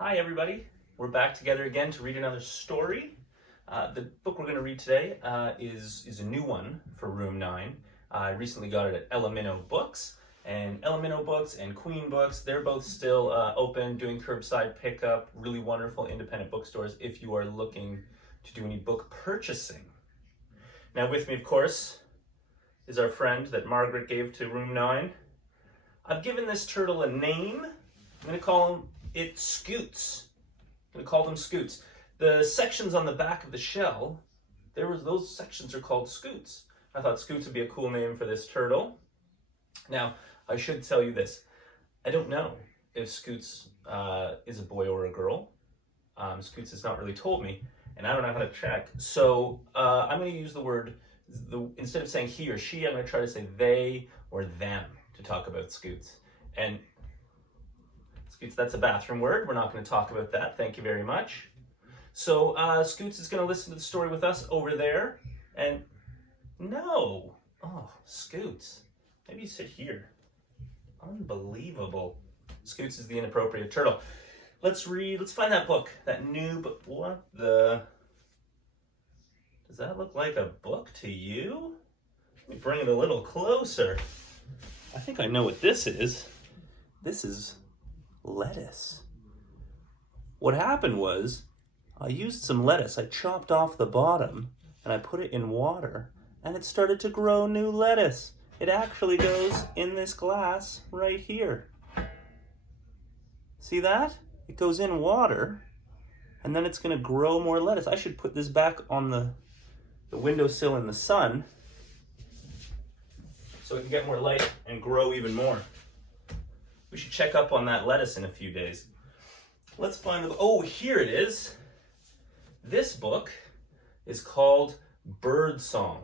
Hi everybody, we're back together again to read another story. The book we're going to read today is a new one for Room 9. I recently got it at Elemento Books, and Elemento Books and Queen Books, they're both still open, doing curbside pickup, really wonderful independent bookstores if you are looking to do any book purchasing. Now with me, of course, is our friend that Margaret gave to Room 9. I've given this turtle a name. I'm going to call it Scoots. I'm going to call them Scoots. The sections on the back of the shell, those sections are called Scoots. I thought Scoots would be a cool name for this turtle. Now, I should tell you this. I don't know if Scoots is a boy or a girl. Scoots has not really told me, and I don't know how to check. So I'm going to use the word, instead of saying he or she, I'm going to try to say they or them to talk about Scoots. And Scoots, that's a bathroom word. We're not going to talk about that. Thank you very much. So Scoots is going to listen to the story with us over there. And no. Oh, Scoots. Maybe you sit here. Unbelievable. Scoots is the inappropriate turtle. Let's find that book. That new book. What the? Does that look like a book to you? Let me bring it a little closer. I think I know what this is. This is lettuce. What happened was, I used some lettuce. I chopped off the bottom and I put it in water and it started to grow new lettuce. It actually goes in this glass right here. See that? It goes in water and then it's going to grow more lettuce. I should put this back on the windowsill in the sun so it can get more light and grow even more. We should check up on that lettuce in a few days. Let's find the, oh, here it is. This book is called Birdsong.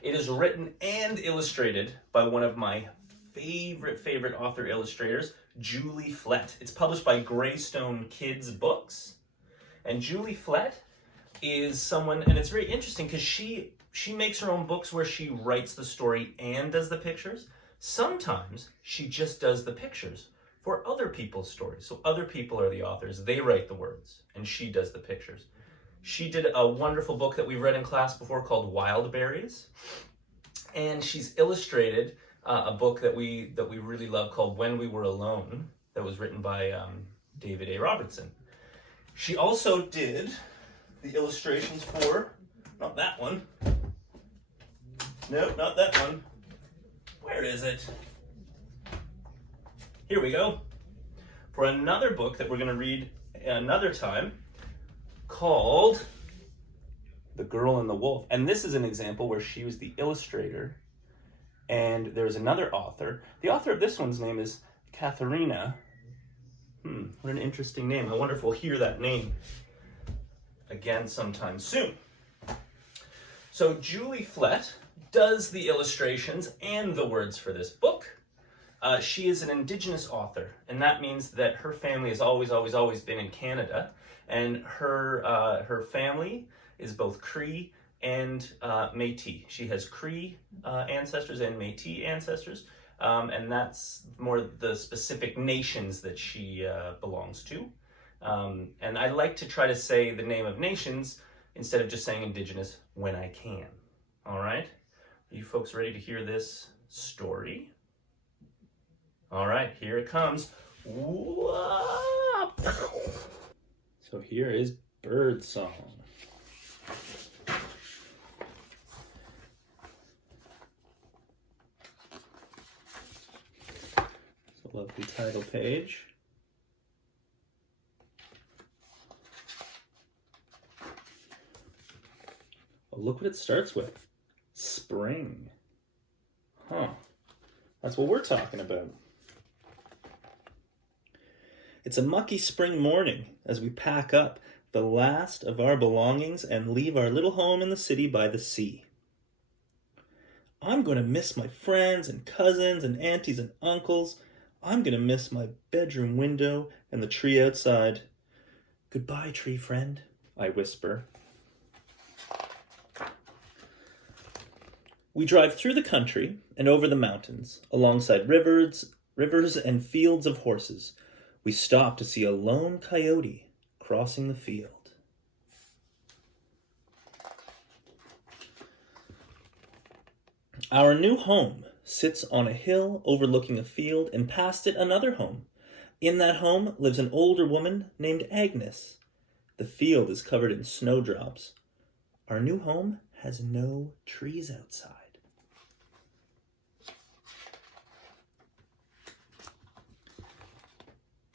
It is written and illustrated by one of my favorite author illustrators, Julie Flett. It's published by Greystone Kids Books. And Julie Flett is someone, and it's very interesting because she makes her own books where she writes the story and does the pictures. Sometimes she just does the pictures for other people's stories. So other people are the authors, they write the words, and she does the pictures. She did a wonderful book that we read in class before called Wild Berries, and she's illustrated a book that we really love called When We Were Alone, that was written by David A. Robertson. She also did the illustrations for, not that one, no, not that one. Where is it? Here we go. For another book that we're going to read another time called The Girl and the Wolf. And this is an example where she was the illustrator and there's another author. The author of this one's name is Katharina. What an interesting name. I wonder if we'll hear that name again sometime soon. So Julie Flett does the illustrations and the words for this book. She is an Indigenous author, and that means that her family has always been in Canada, and her family is both Cree and Métis. She has Cree ancestors and Métis ancestors, and that's more the specific nations that she belongs to. And I like to try to say the name of nations instead of just saying Indigenous when I can. All right? Are you folks ready to hear this story? All right, here it comes. So here is Birdsong. It's a lovely title page. Oh, look what it starts with. Spring. Huh. That's what we're talking about. It's a mucky spring morning as we pack up the last of our belongings and leave our little home in the city by the sea. I'm going to miss my friends and cousins and aunties and uncles. I'm going to miss my bedroom window and the tree outside. Goodbye, tree friend, I whisper. We drive through the country and over the mountains, alongside rivers and fields of horses. We stop to see a lone coyote crossing the field. Our new home sits on a hill overlooking a field, and past it another home. In that home lives an older woman named Agnes. The field is covered in snowdrops. Our new home has no trees outside.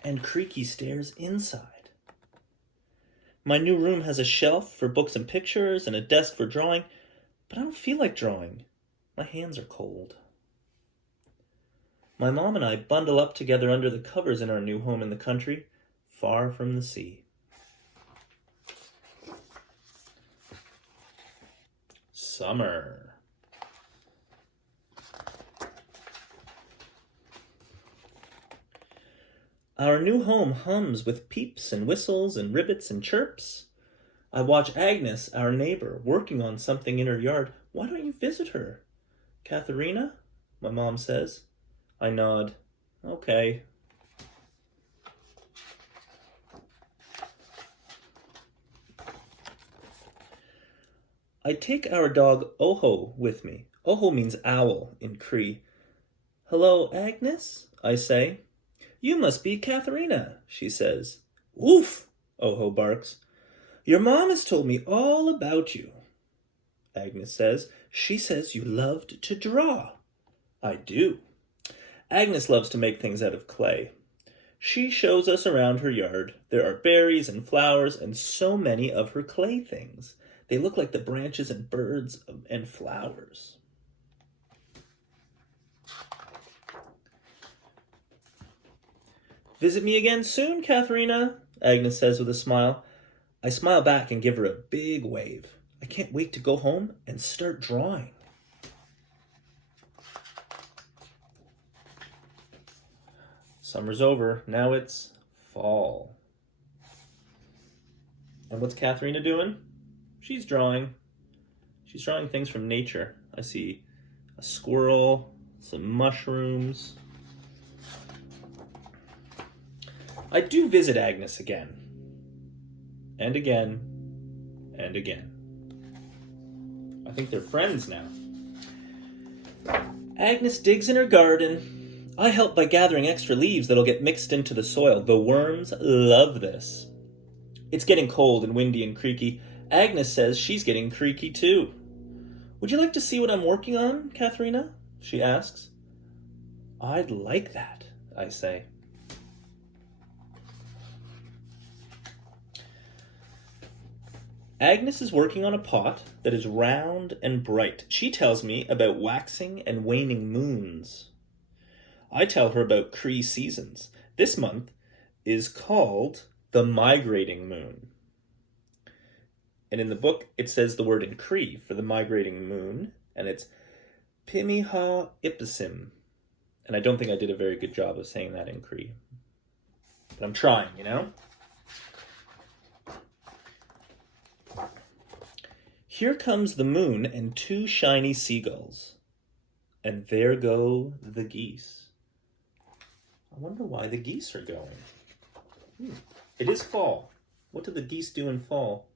And Creaky stares inside. My new room has a shelf for books and pictures and a desk for drawing, but I don't feel like drawing. My hands are cold. My mom and I bundle up together under the covers in our new home in the country, far from the sea. Summer. Our new home hums with peeps and whistles and ribbits and chirps. I watch Agnes, our neighbor, working on something in her yard. Why don't you visit her? Katharina? My mom says. I nod. Okay. I take our dog Oho with me. Oho means owl in Cree. Hello, Agnes, I say. You must be Katharina, she says. Woof, Oho barks. Your mom has told me all about you, Agnes says. She says you loved to draw. I do. Agnes loves to make things out of clay. She shows us around her yard. There are berries and flowers and so many of her clay things. They look like the branches and birds and flowers. Visit me again soon, Katharina, Agnes says with a smile. I smile back and give her a big wave. I can't wait to go home and start drawing. Summer's over. Now it's fall. And what's Katharina doing? She's drawing. She's drawing things from nature. I see a squirrel, some mushrooms. I do visit Agnes again. And again. And again. I think they're friends now. Agnes digs in her garden. I help by gathering extra leaves that'll get mixed into the soil. The worms love this. It's getting cold and windy and creaky. Agnes says she's getting creaky too. Would you like to see what I'm working on, Katharina? She asks. I'd like that, I say. Agnes is working on a pot that is round and bright. She tells me about waxing and waning moons. I tell her about Cree seasons. This month is called the migrating moon. And in the book, it says the word in Cree for the migrating moon, and it's Pimiha Ipisim. And I don't think I did a very good job of saying that in Cree. But I'm trying, you know? Here comes the moon and two shiny seagulls. And there go the geese. I wonder why the geese are going. It is fall. What do the geese do in fall?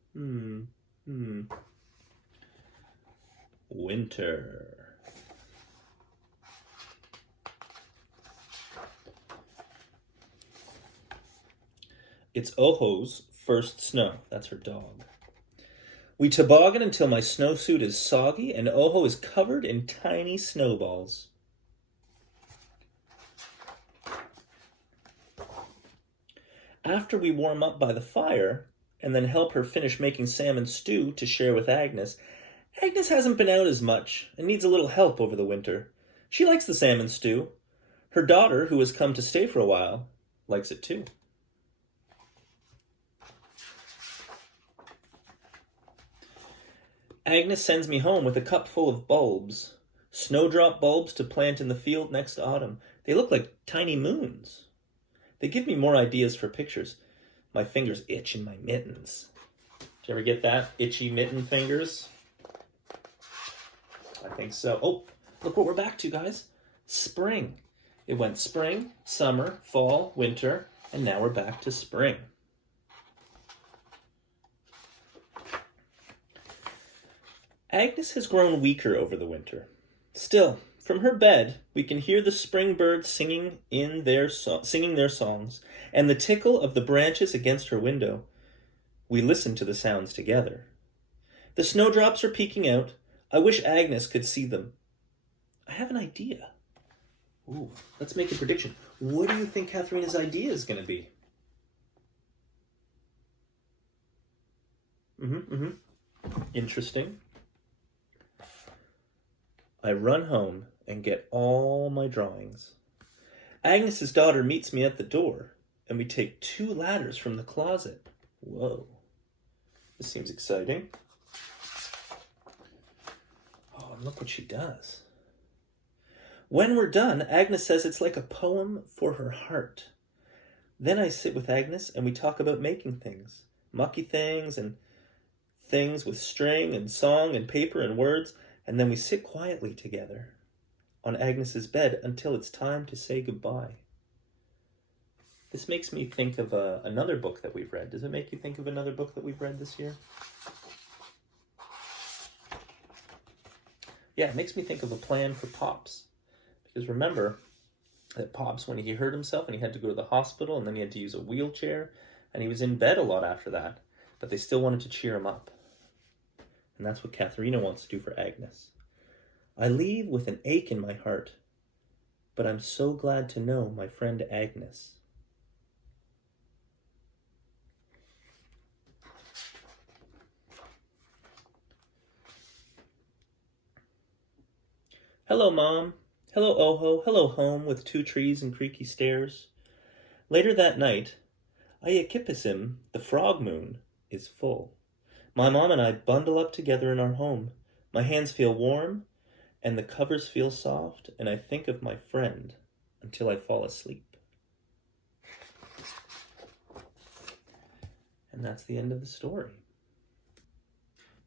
Winter. It's Oho's first snow. That's her dog. We toboggan until my snowsuit is soggy and Oho is covered in tiny snowballs. After we warm up by the fire and then help her finish making salmon stew to share with Agnes, Agnes hasn't been out as much and needs a little help over the winter. She likes the salmon stew. Her daughter, who has come to stay for a while, likes it too. Agnes sends me home with a cup full of bulbs. Snowdrop bulbs to plant in the field next autumn. They look like tiny moons. They give me more ideas for pictures. My fingers itch in my mittens. Did you ever get that? Itchy mitten fingers? I think so. Oh, look what we're back to, guys. Spring. It went spring, summer, fall, winter, And now we're back to spring. Agnes has grown weaker over the winter. Still, from her bed, we can hear the spring birds singing their songs, and the tickle of the branches against her window. We listen to the sounds together. The snowdrops are peeking out. I wish Agnes could see them. I have an idea. Ooh, let's make a prediction. What do you think Katharina's idea is going to be? Interesting. I run home and get all my drawings. Agnes's daughter meets me at the door, and we take 2 ladders from the closet. Whoa. This seems exciting. Oh, and look what she does. When we're done, Agnes says it's like a poem for her heart. Then I sit with Agnes and we talk about making things. Mucky things and things with string and song and paper and words. And then we sit quietly together on Agnes's bed until it's time to say goodbye. This makes me think of another book that we've read. Does it make you think of another book that we've read this year? Yeah, it makes me think of A Plan for Pops. Because remember that Pops, when he hurt himself and he had to go to the hospital and then he had to use a wheelchair and he was in bed a lot after that, but they still wanted to cheer him up. And that's what Katharina wants to do for Agnes. I leave with an ache in my heart, but I'm so glad to know my friend Agnes. Hello, Mom. Hello, Oho. Hello, home with 2 trees and creaky stairs. Later that night, Ayakipisim, the frog moon, is full. My mom and I bundle up together in our home. My hands feel warm, and the covers feel soft, and I think of my friend until I fall asleep. And that's the end of the story.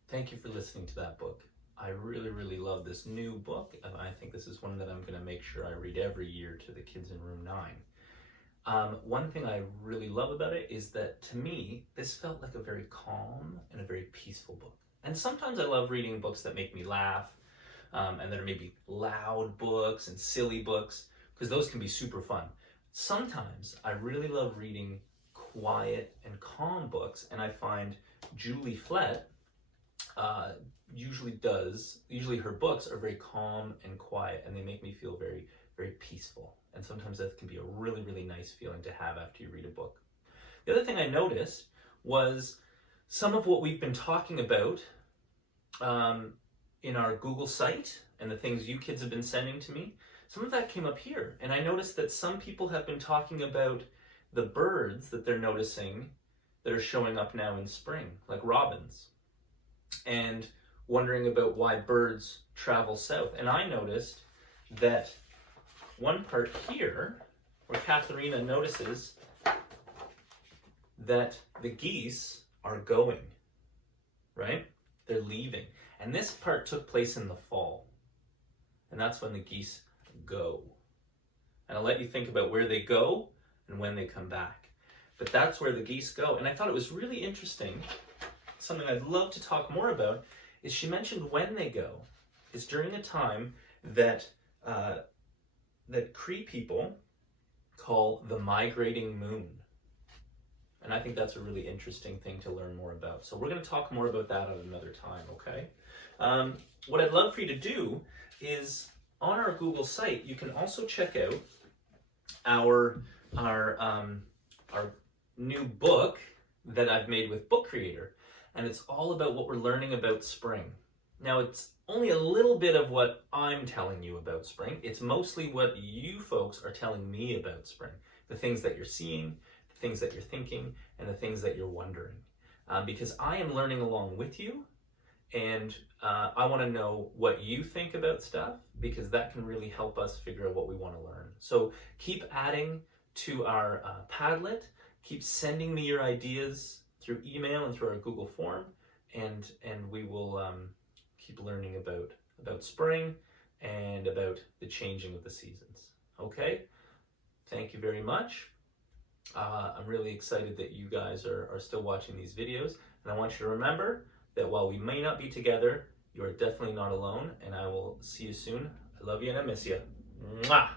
Thank you for listening to that book. I really, really love this new book, and I think this is one that I'm going to make sure I read every year to the kids in room 9. One thing I really love about it is that, to me, this felt like a very calm and a very peaceful book. And sometimes I love reading books that make me laugh, and that are maybe loud books and silly books, because those can be super fun. Sometimes I really love reading quiet and calm books, and I find Julie Flett usually her books are very calm and quiet, and they make me feel very, very peaceful. And sometimes that can be a really, really nice feeling to have after you read a book. The other thing I noticed was some of what we've been talking about in our Google site and the things you kids have been sending to me. Some of that came up here, and I noticed that some people have been talking about the birds that they're noticing that are showing up now in spring, like robins, and wondering about why birds travel south. And I noticed that one part here where Katharina notices that the geese are going, right? They're leaving. And this part took place in the fall. And that's when the geese go. And I'll let you think about where they go and when they come back. But that's where the geese go. And I thought it was really interesting. Something I'd love to talk more about is she mentioned when they go. It's during a time that that Cree people call the migrating moon. And I think that's a really interesting thing to learn more about. So we're going to talk more about that at another time, okay? What I'd love for you to do is, on our Google site, you can also check out our new book that I've made with Book Creator. And it's all about what we're learning about spring. Now, it's only a little bit of what I'm telling you about spring. It's mostly what you folks are telling me about spring. The things that you're seeing, the things that you're thinking, and the things that you're wondering. Because I am learning along with you, and I want to know what you think about stuff, because that can really help us figure out what we want to learn. So keep adding to our Padlet. Keep sending me your ideas through email and through our Google form, and we will keep learning about spring and about the changing of the seasons. Okay? Thank you very much. I'm really excited that you guys are still watching these videos. And I want you to remember that while we may not be together, you are definitely not alone. And I will see you soon. I love you and I miss you. Mwah!